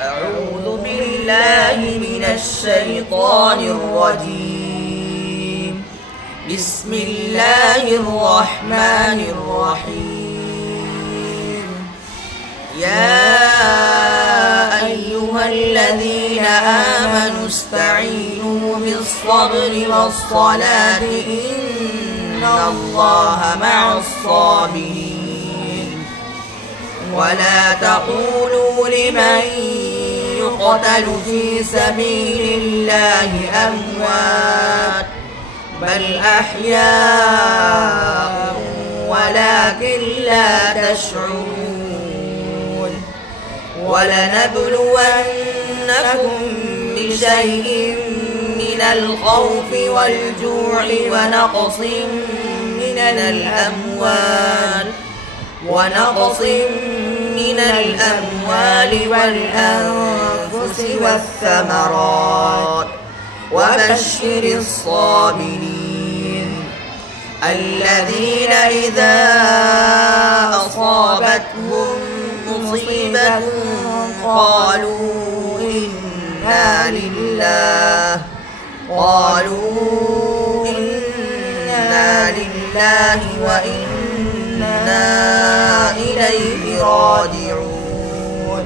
أعوذ بالله من الشيطان الرجيم. بسم الله الرحمن الرحيم. يا أيها الذين آمنوا استعينوا بالصبر والصلاة إن الله مع الصابرين. ولا تقولوا لمن يقتل في سبيل الله أموات بل أحياء ولكن لا تشعرون. ولنبلونكم بشيء من الخوف والجوع ونقص من الأموال والأنفس والثمرات وبشر الصابرين الذين إذا أصابتهم مصيبة قالوا إنا لله وإنا إليه راجعون.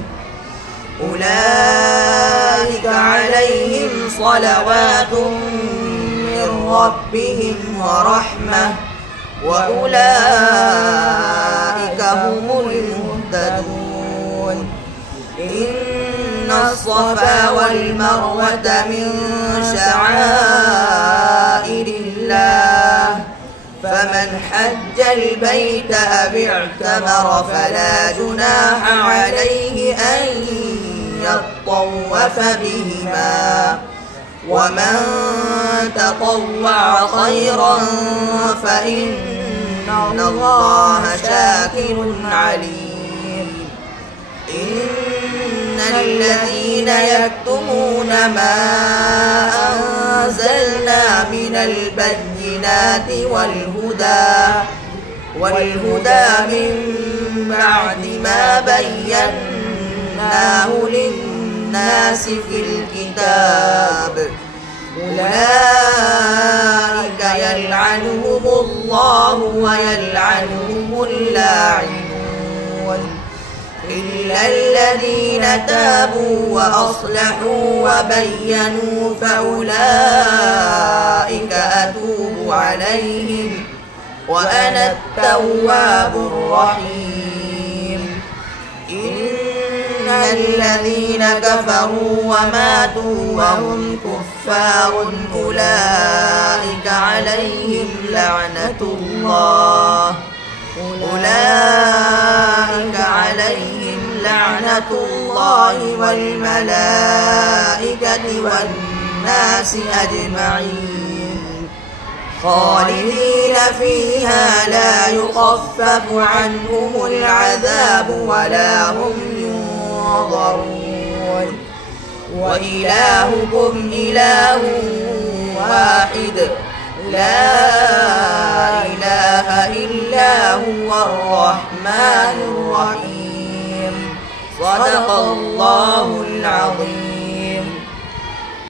أولئك عليهم صلوات من ربهم ورحمة وأولئك هم المهتدون. إن الصفا والمروة من شعائر الله فمن حج البيت أو اعتمر فلا جناح عليه أن يطوف بهما ومن تطوع خيرا فإن الله شاكر عليم. إن الذين يكتمون ما أنزلنا من البينات والهدى من بعد ما بيناه للناس في الكتاب أولئك يلعنهم الله ويلعنهم اللاعنون إلا الذين تابوا وأصلحوا وبينوا فأولئك أتوب عليهم وأنا التواب الرحيم. إن الذين كفروا وماتوا وهم كفار أولئك عليهم لعنة الله والملائكة والناس أجمعين خالدين فيها لا يخفف عنهم العذاب ولا هم ينظرون. وإلهكم إله واحد لا إله إلا هو الرحمن الرحيم. صدق الله العظيم.